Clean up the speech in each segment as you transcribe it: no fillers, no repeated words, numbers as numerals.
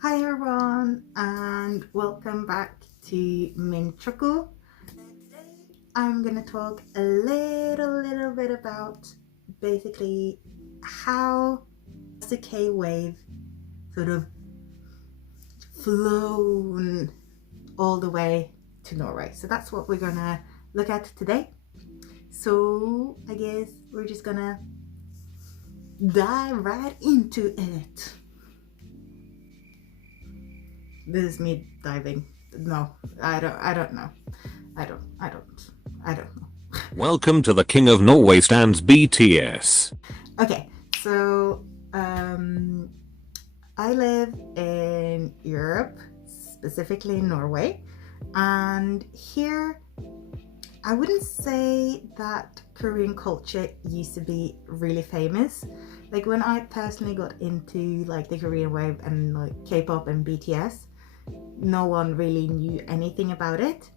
Hi everyone and welcome back to Min Chuckle. I'm gonna talk a little bit about basically how the K wave sort of flown all the way to Norway. So that's what we're gonna look at today. So I guess we're just gonna dive right into it. This is me diving. No, I don't know. I don't know. Welcome to the King of Norway stands BTS. Okay, so I live in Europe, specifically Norway, and here I wouldn't say that Korean culture used to be really famous. Like when I personally got into like the Korean wave and like K-pop and BTS, no one really knew anything about it.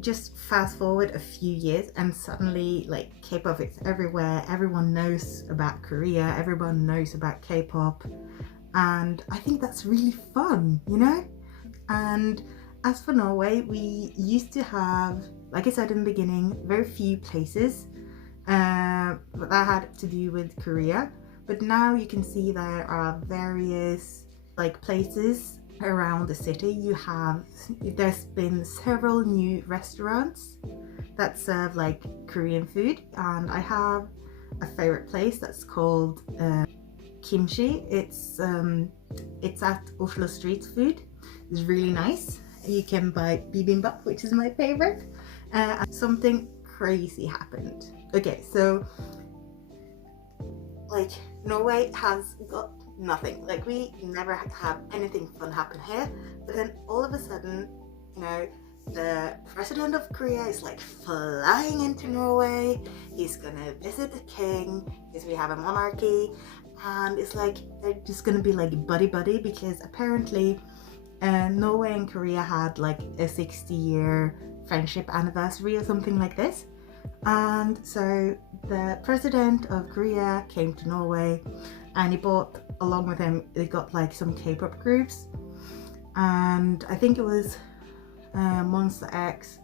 Just fast forward a few years and suddenly like K-pop is everywhere. Everyone knows about Korea, everyone knows about K-pop, and I think that's really fun, you know? And as for Norway, we used to have, like I said in the beginning, very few places, but that had to do with Korea. But now you can see there are various like places around the city. There's been several new restaurants that serve like Korean food, and I have a favorite place that's called Kimchi. It's at Oslo Street Food. It's really nice. You can buy bibimbap, which is my favorite. Something crazy happened. Okay, so like Norway has got nothing. Like we never have anything fun happen here. But then all of a sudden, you know, the president of Korea is like flying into Norway. He's gonna visit the king because we have a monarchy, and it's like they're just gonna be like buddy because apparently Norway and Korea had like a 60-year friendship anniversary or something like this. And so the president of Korea came to Norway, and he brought along with him, they got like some K-pop groups, and I think it was Monster X,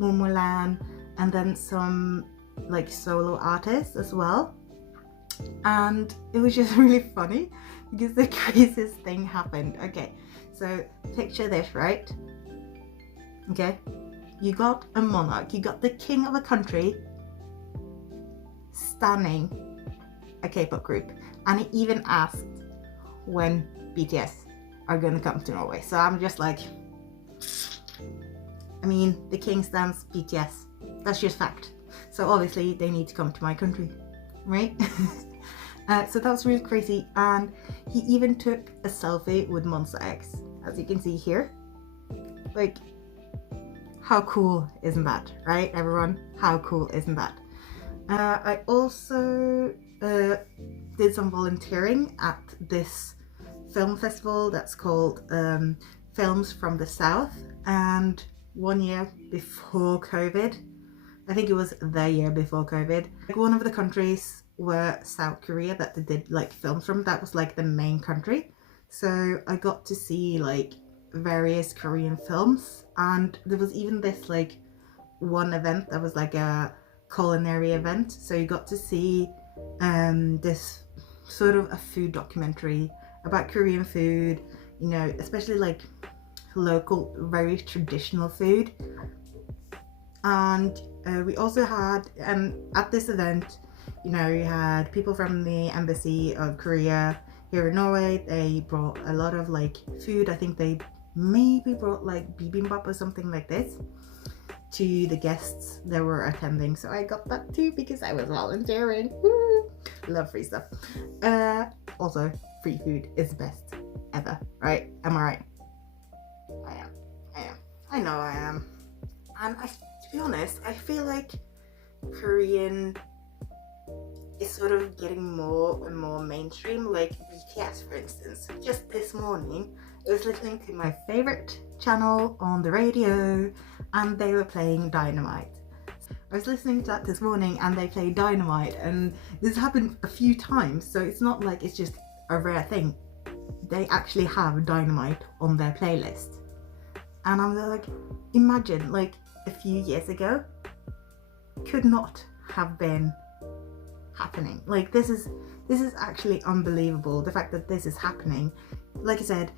Momoland, and then some like solo artists as well. And it was just really funny because the craziest thing happened. Okay, so picture this, right? Okay, you got a monarch, you got the king of a country stunning a K-pop group, and he even asked when BTS are gonna come to Norway. So I'm just like, I mean, the king stands BTS. That's just fact. So obviously they need to come to my country, right? So that was really crazy, and he even took a selfie with Monster X, as you can see here. Like, how cool isn't that, right, everyone? How cool isn't that? I also did some volunteering at this film festival that's called Films from the South, and one year before COVID, I think it was the year before COVID, like one of the countries were South Korea that they did like films from. That was like the main country. So I got to see like various Korean films, and there was even this like one event that was like a culinary event. So you got to see this sort of a food documentary about Korean food, you know, especially like local, very traditional food. And we also had, at this event, you know, you had people from the embassy of Korea here in Norway. They brought a lot of like food. I think they maybe brought like bibimbap or something like this to the guests that were attending. So I got that too because I was volunteering. Woo! Love free stuff. Also, free food is the best ever, right? Am I right? I am. I know I am. And to be honest, I feel like Korean is sort of getting more and more mainstream, like BTS for instance. Just this morning, I was listening to my favorite channel on the radio, and they were playing Dynamite. I was listening to that this morning and they played Dynamite, and this happened a few times, so it's not like it's just a rare thing. they actually have Dynamite on their playlist. And I'm like, imagine, like, a few years ago, could not have been happening. Like, this is actually unbelievable, the fact that this is happening. Like I said,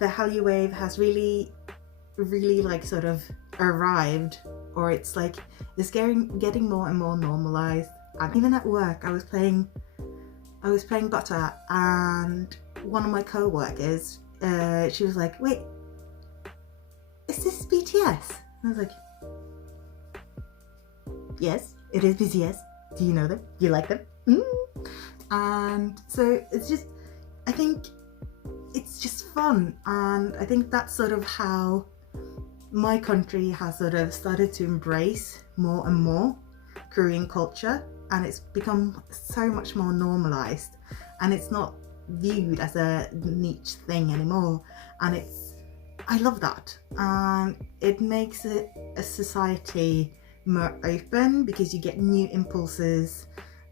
the Hallyu wave has really like sort of arrived, or it's like it's getting more and more normalized. And even at work, I was playing Butter, and one of my co-workers, she was like, wait, is this BTS? And I was like, yes, it is BTS. Do you know them? Do you like them? And so it's just, I think it's just fun, and I think that's sort of how my country has sort of started to embrace more and more Korean culture, and it's become so much more normalized, and it's not viewed as a niche thing anymore. And I love that, and it makes it a society more open because you get new impulses.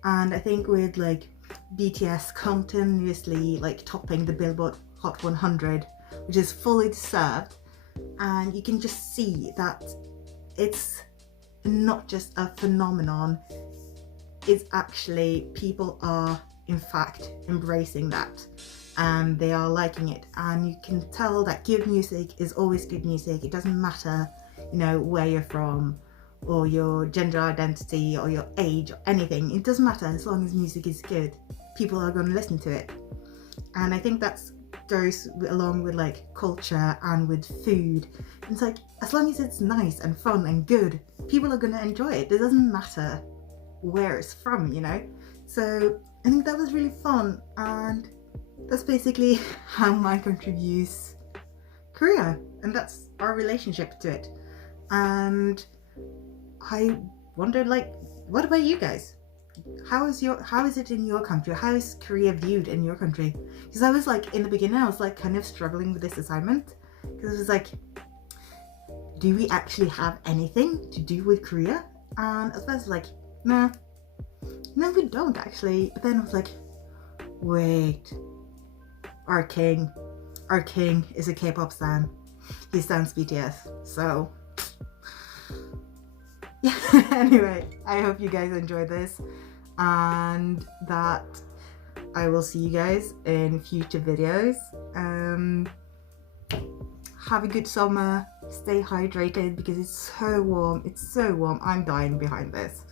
And I think with like BTS continuously like topping the Billboard Hot 100, which is fully deserved, and you can just see that it's not just a phenomenon, it's actually people are in fact embracing that, and they are liking it. And you can tell that good music is always good music. It doesn't matter, you know, where you're from or your gender identity or your age or anything. It doesn't matter, as long as music is good, people are going to listen to it. And I think that goes along with like culture and with food. It's like, as long as it's nice and fun and good, people are going to enjoy it. It doesn't matter where it's from, you know. So I think that was really fun, and that's basically how my country views Korea, and that's our relationship to it. And I wondered, like, what about you guys? How is it in your country? How is Korea viewed in your country? Because I was like, in the beginning, I was like kind of struggling with this assignment, because it was like, do we actually have anything to do with Korea? And at first, like, no, we don't actually. But then I was like, wait, our king is a K-pop stan. He stands BTS. So yeah. Anyway, I hope you guys enjoyed this, and that I will see you guys in future videos. Have a good summer, stay hydrated because it's so warm, I'm dying behind this.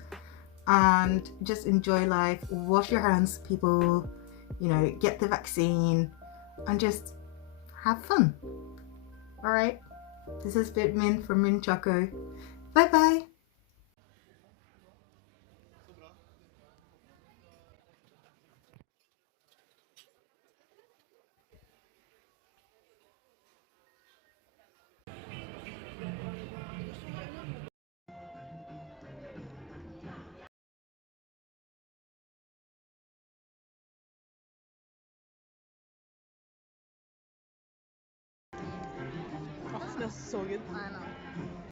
And just enjoy life, wash your hands, people, you know, get the vaccine, and just have fun. Alright, this has been Min from Min Choco. Bye bye! Oh, it smells so good. I know.